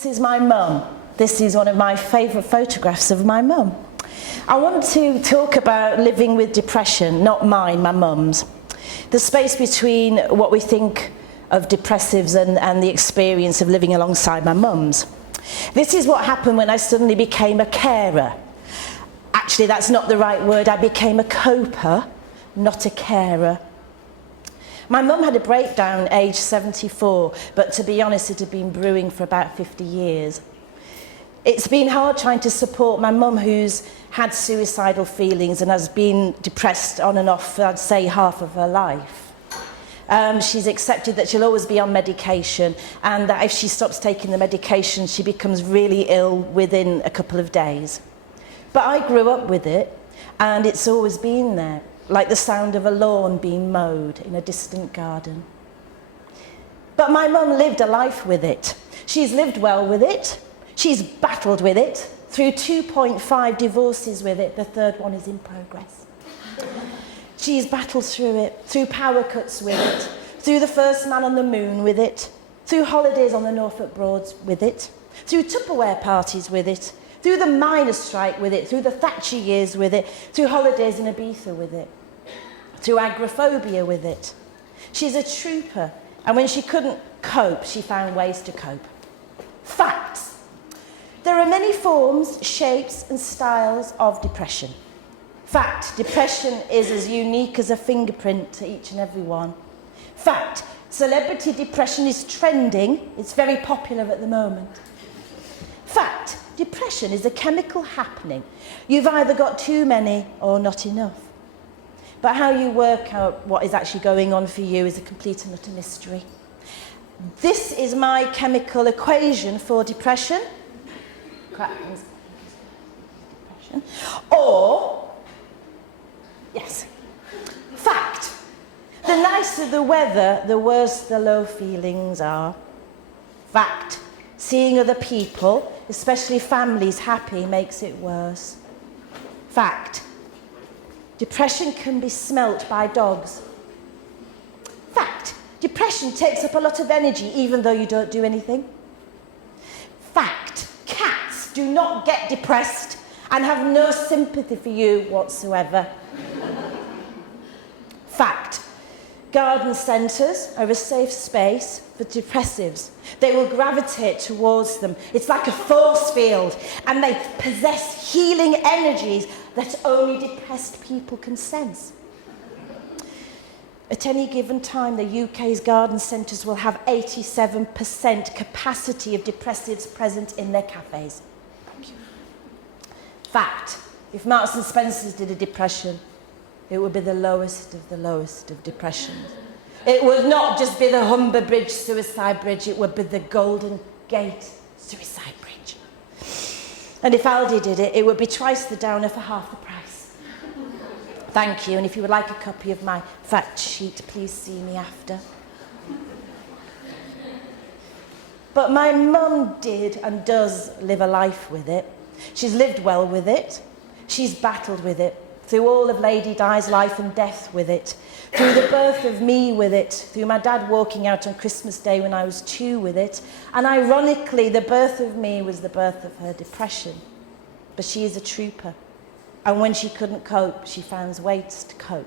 This is my mum. This is one of my favourite photographs of my mum. I want to talk about living with depression, not mine, my mum's. The space between what we think of depressives and the experience of living alongside my mum's. This is what happened when I suddenly became a carer. Actually, that's not the right word. I became a coper, not a carer. My mum had a breakdown aged 74, but to be honest, it had been brewing for about 50 years. It's been hard trying to support my mum, who's had suicidal feelings and has been depressed on and off for, I'd say, half of her life. She's accepted that she'll always be on medication, and that if she stops taking the medication, she becomes really ill within a couple of days. But I grew up with it, and it's always been there, like the sound of a lawn being mowed in a distant garden. But my mum lived a life with it. She's lived well with it. She's battled with it, through 2.5 divorces with it. The third one is in progress. She's battled through it, through power cuts with it, through the first man on the moon with it, through holidays on the Norfolk Broads with it, through Tupperware parties with it, through the miners' strike with it, through the Thatcher years with it, through holidays in Ibiza with it, through agoraphobia with it. She's a trooper, and when she couldn't cope, she found ways to cope. Facts. There are many forms, shapes, and styles of depression. Fact, depression is as unique as a fingerprint to each and every one. Fact, celebrity depression is trending. It's very popular at the moment. Fact, depression is a chemical happening. You've either got too many or not enough. But how you work out what is actually going on for you is a complete and utter mystery. This is my chemical equation for depression. Depression. Or, yes, fact. The nicer the weather, the worse the low feelings are. Fact. Seeing other people, especially families, happy makes it worse. Fact. Depression can be smelt by dogs. Fact. Depression takes up a lot of energy even though you don't do anything. Fact. Cats do not get depressed and have no sympathy for you whatsoever. Fact. Garden centres are a safe space for depressives. They will gravitate towards them. It's like a force field, and they possess healing energies that only depressed people can sense. At any given time, the UK's garden centres will have 87% capacity of depressives present in their cafes. Fact, if Marks and Spencer's did a depression, it would be the lowest of depressions. It would not just be the Humber Bridge suicide bridge, it would be the Golden Gate suicide bridge. And if Aldi did it, it would be twice the downer for half the price. Thank you, and if you would like a copy of my fact sheet, please see me after. But my mum did and does live a life with it. She's lived well with it. She's battled with it. Through all of Lady Di's life and death with it, through the birth of me with it, through my dad walking out on Christmas Day when I was 2 with it, and ironically, the birth of me was the birth of her depression. But she is a trooper, and when she couldn't cope, she found ways to cope.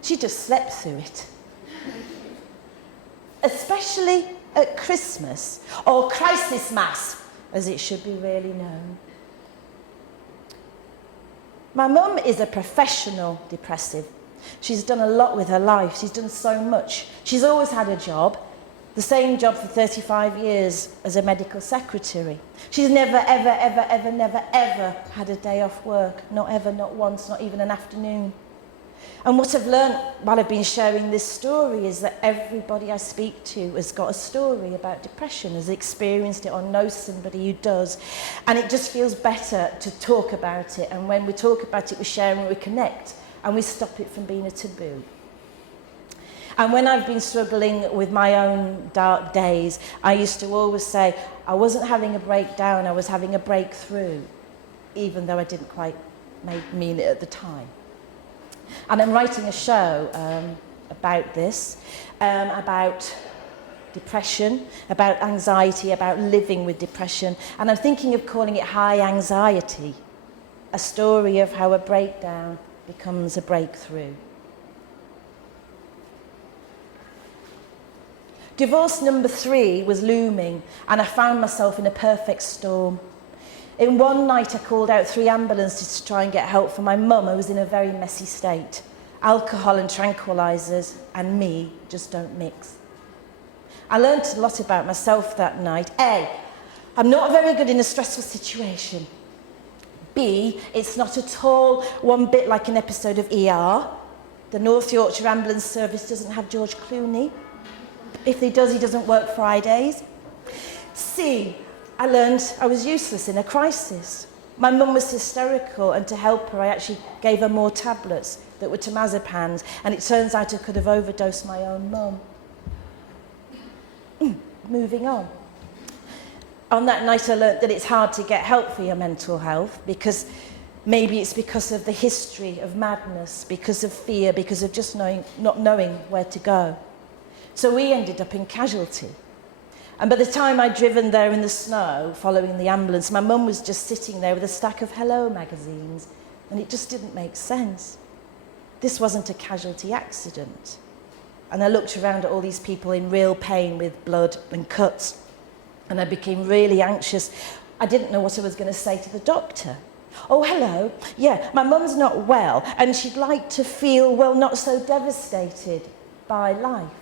She just slept through it. Especially at Christmas, or crisis mass, as it should be really known. My mum is a professional depressive. She's done a lot with her life. She's done so much. She's always had a job, the same job for 35 years as a medical secretary. She's never, ever, ever, ever, never, ever had a day off work. Not ever, not once, not even an afternoon. And what I've learned while I've been sharing this story is that everybody I speak to has got a story about depression, has experienced it or knows somebody who does. And it just feels better to talk about it. And when we talk about it, we share and we connect, and we stop it from being a taboo. And when I've been struggling with my own dark days, I used to always say, I wasn't having a breakdown, I was having a breakthrough, even though I didn't quite mean it at the time. And I'm writing a show about this, about depression, about anxiety, about living with depression. And I'm thinking of calling it high anxiety, a story of how a breakdown becomes a breakthrough. Divorce number 3 was looming, and I found myself in a perfect storm. In one night, I called out 3 ambulances to try and get help for my mum, who was in a very messy state. Alcohol and tranquilizers and me just don't mix. I learned a lot about myself that night. A, I'm not very good in a stressful situation. B, it's not at all one bit like an episode of ER. The North Yorkshire Ambulance Service doesn't have George Clooney. If he does, he doesn't work Fridays. C, I learned I was useless in a crisis. My mum was hysterical, and to help her, I actually gave her more tablets that were temazepams, and it turns out I could have overdosed my own mum. Moving on. On that night, I learnt that it's hard to get help for your mental health, because maybe it's because of the history of madness, because of fear, because of just not knowing where to go. So we ended up in casualty. And by the time I'd driven there in the snow, following the ambulance, my mum was just sitting there with a stack of Hello magazines, and it just didn't make sense. This wasn't a casualty accident. And I looked around at all these people in real pain with blood and cuts, and I became really anxious. I didn't know what I was going to say to the doctor. Oh, hello. Yeah, my mum's not well, and she'd like to feel, well, not so devastated by life,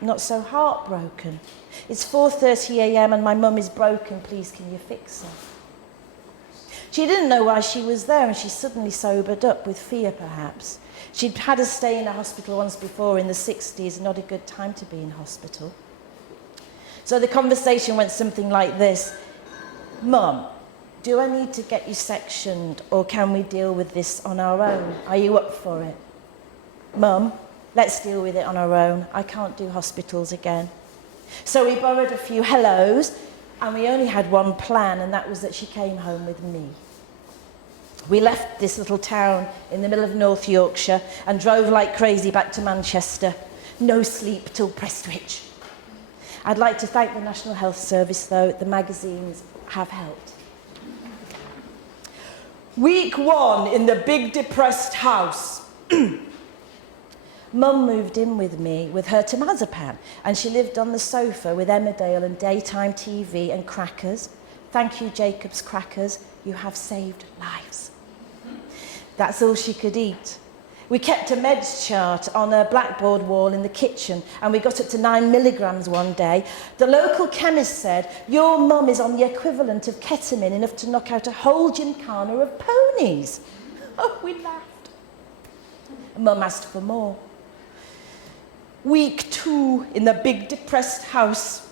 not so heartbroken. It's 4:30 a.m. and my mum is broken. Please, can you fix her? She didn't know why she was there, and she suddenly sobered up with fear, perhaps. She'd had a stay in a hospital once before in the 60s, not a good time to be in hospital. So the conversation went something like this. Mum, do I need to get you sectioned, or can we deal with this on our own? Are you up for it? Mum, let's deal with it on our own. I can't do hospitals again. So we borrowed a few hellos, and we only had one plan, and that was that she came home with me. We left this little town in the middle of North Yorkshire and drove like crazy back to Manchester. No sleep till Prestwich. I'd like to thank the National Health Service, though. The magazines have helped. Week 1 in the big depressed house. Mum moved in with me with her temazepam, and she lived on the sofa with Emmerdale and daytime TV and crackers. Thank you, Jacob's Crackers. You have saved lives. That's all she could eat. We kept a meds chart on a blackboard wall in the kitchen, and we got up to 9 milligrams one day. The local chemist said, your mum is on the equivalent of ketamine, enough to knock out a whole gymkhana of ponies. Oh, we laughed. Mum asked for more. Week 2 in the big depressed house.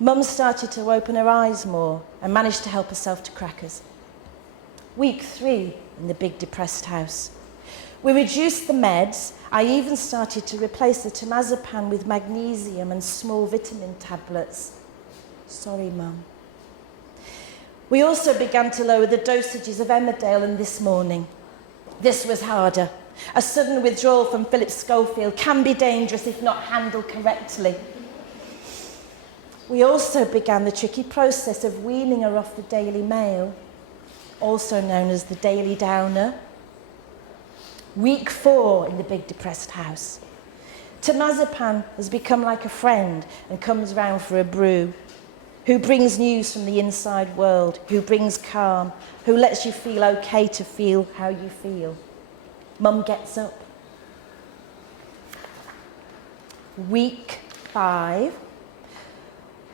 Mum started to open her eyes more and managed to help herself to crackers. Week 3 in the big depressed house. We reduced the meds. I even started to replace the temazepam with magnesium and small vitamin tablets. Sorry, Mum. We also began to lower the dosages of Emmerdale and This Morning. This was harder. A sudden withdrawal from Philip Schofield can be dangerous if not handled correctly. We also began the tricky process of weaning her off the Daily Mail, also known as the Daily Downer. Week 4 in the big depressed house. Temazepam has become like a friend and comes round for a brew, who brings news from the inside world, who brings calm, who lets you feel okay to feel how you feel. Mum gets up. Week 5.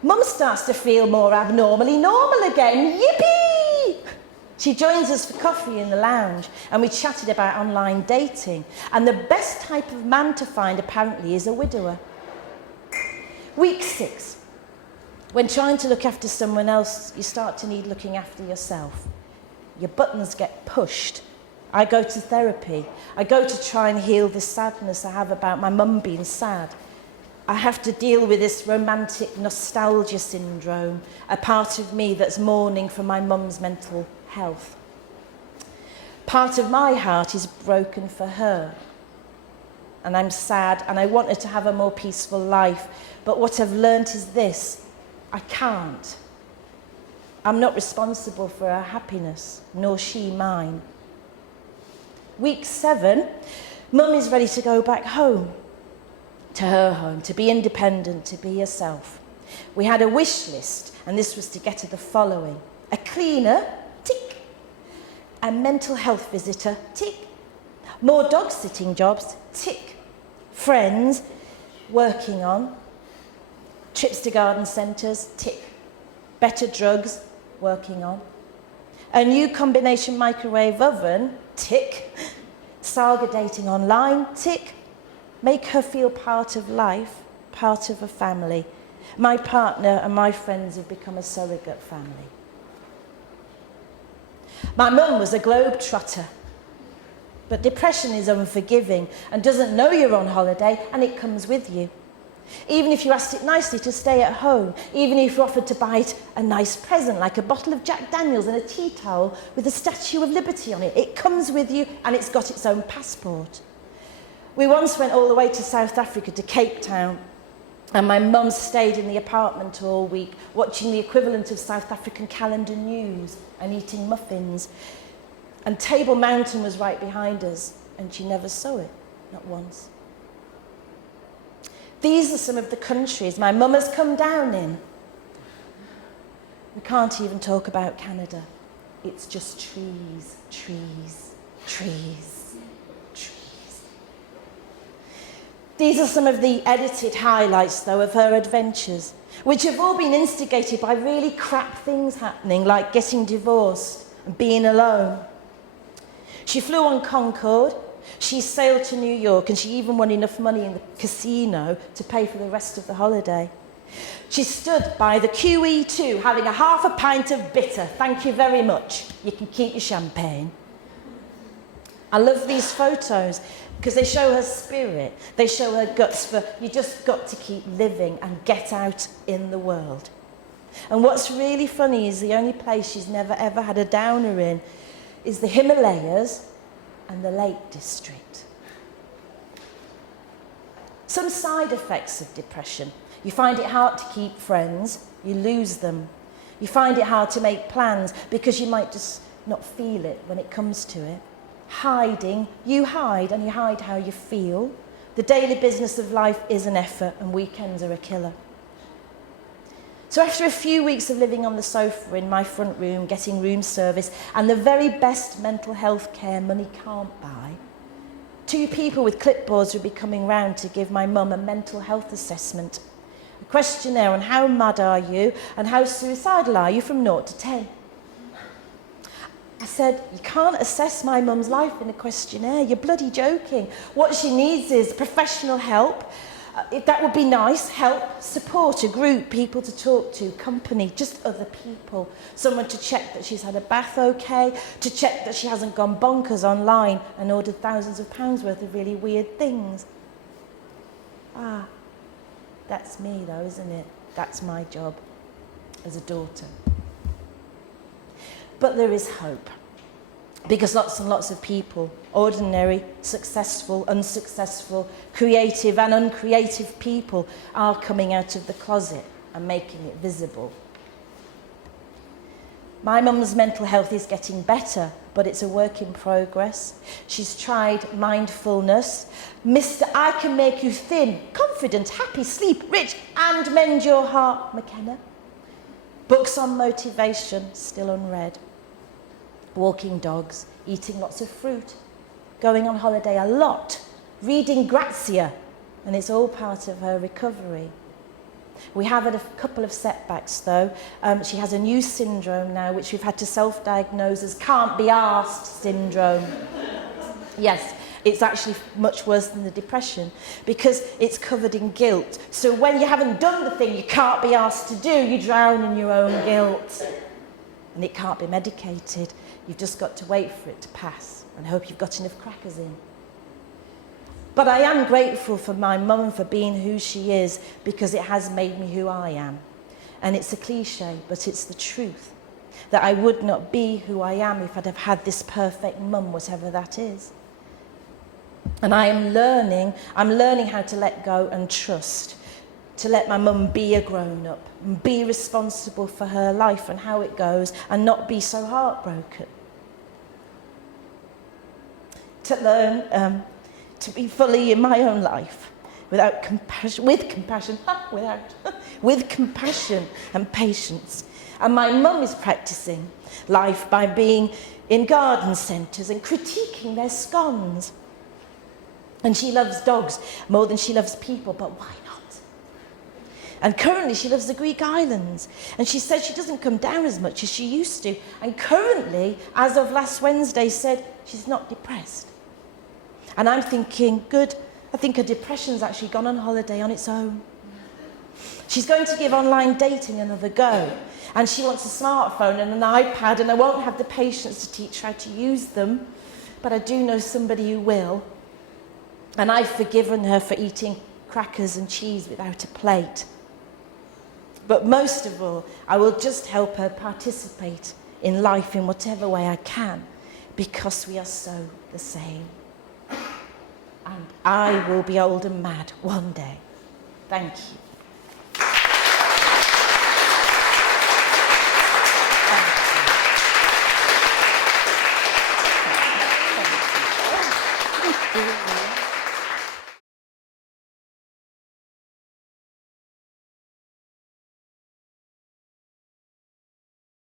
Mum starts to feel more abnormally normal again. Yippee! She joins us for coffee in the lounge, and we chatted about online dating. And the best type of man to find, apparently, is a widower. Week 6. When trying to look after someone else, you start to need looking after yourself. Your buttons get pushed. I go to therapy. I go to try and heal the sadness I have about my mum being sad. I have to deal with this romantic nostalgia syndrome, a part of me that's mourning for my mum's mental health. Part of my heart is broken for her. and I'm sad and I want her to have a more peaceful life. But what I've learned is this: I can't. I'm not responsible for her happiness, nor she mine. Week 7, Mum is ready to go back home, to her home, to be independent, to be herself. We had a wish list, and this was to get her the following: a cleaner, tick; a mental health visitor, tick; more dog sitting jobs, tick; friends, working on; trips to garden centres, tick; better drugs, working on; a new combination microwave oven, tick; saga dating online, tick; make her feel part of life, part of a family. My partner and my friends have become a surrogate family. My mum was a globe-trotter, but depression is unforgiving and doesn't know you're on holiday, and it comes with you. Even if you asked it nicely to stay at home, even if you offered to buy it a nice present like a bottle of Jack Daniels and a tea towel with the Statue of Liberty on it, it comes with you and it's got its own passport. We once went all the way to South Africa, to Cape Town, and my mum stayed in the apartment all week, watching the equivalent of South African calendar news and eating muffins. And Table Mountain was right behind us, and she never saw it, not once. These are some of the countries my mum has come down in. We can't even talk about Canada. It's just trees, trees, trees, trees. These are some of the edited highlights, though, of her adventures, which have all been instigated by really crap things happening, like getting divorced and being alone. She flew on Concorde. She sailed to New York, and she even won enough money in the casino to pay for the rest of the holiday. She stood by the QE2 having a half a pint of bitter. Thank you very much. You can keep your champagne. I love these photos because they show her spirit. They show her guts for you just got to keep living and get out in the world. And what's really funny is the only place she's never ever had a downer in is the Himalayas and the Lake District. Some side effects of depression. You find it hard to keep friends, you lose them. You find it hard to make plans because you might just not feel it when it comes to it. Hiding, you hide, and you hide how you feel. The daily business of life is an effort, and weekends are a killer. So after a few weeks of living on the sofa in my front room, getting room service, and the very best mental health care money can't buy, 2 people with clipboards would be coming round to give my mum a mental health assessment, a questionnaire on how mad are you and how suicidal are you from 0 to 10. I said, you can't assess my mum's life in a questionnaire, you're bloody joking. What she needs is professional help. If that would be nice, help, support, a group, people to talk to, company, just other people. Someone to check that she's had a bath okay, to check that she hasn't gone bonkers online and ordered thousands of pounds worth of really weird things. Ah, that's me though, isn't it? That's my job as a daughter. But there is hope. Because lots and lots of people, ordinary, successful, unsuccessful, creative and uncreative people, are coming out of the closet and making it visible. My mum's mental health is getting better, but it's a work in progress. She's tried mindfulness, Mr. I Can Make You Thin, Confident, Happy, Sleep, Rich and Mend Your Heart, McKenna. Books on motivation, still unread. Walking dogs, eating lots of fruit, going on holiday a lot, reading Grazia, and it's all part of her recovery. We have had a couple of setbacks though. She has a new syndrome now, which we've had to self-diagnose as can't be arsed syndrome. Yes, it's actually much worse than the depression because it's covered in guilt. So when you haven't done the thing you can't be asked to do, you drown in your own guilt. And it can't be medicated. You've just got to wait for it to pass and hope you've got enough crackers in. But I am grateful for my mum for being who she is because it has made me who I am. And it's a cliche, but it's the truth. That I would not be who I am if I'd have had this perfect mum, whatever that is. And I'm learning how to let go and trust, to let my mum be a grown-up, and be responsible for her life and how it goes, and not be so heartbroken. To learn to be fully in my own life, with compassion and patience. And my mum is practicing life by being in garden centres and critiquing their scones. And she loves dogs more than she loves people, but why not? And currently she loves the Greek islands. And she said she doesn't come down as much as she used to. And currently, as of last Wednesday, said she's not depressed. And I'm thinking, good, I think her depression's actually gone on holiday on its own. She's going to give online dating another go. And she wants a smartphone and an iPad, and I won't have the patience to teach her how to use them, but I do know somebody who will. And I've forgiven her for eating crackers and cheese without a plate. But most of all, I will just help her participate in life in whatever way I can, because we are so the same. And I will be old and mad one day. Thank you. Thank you.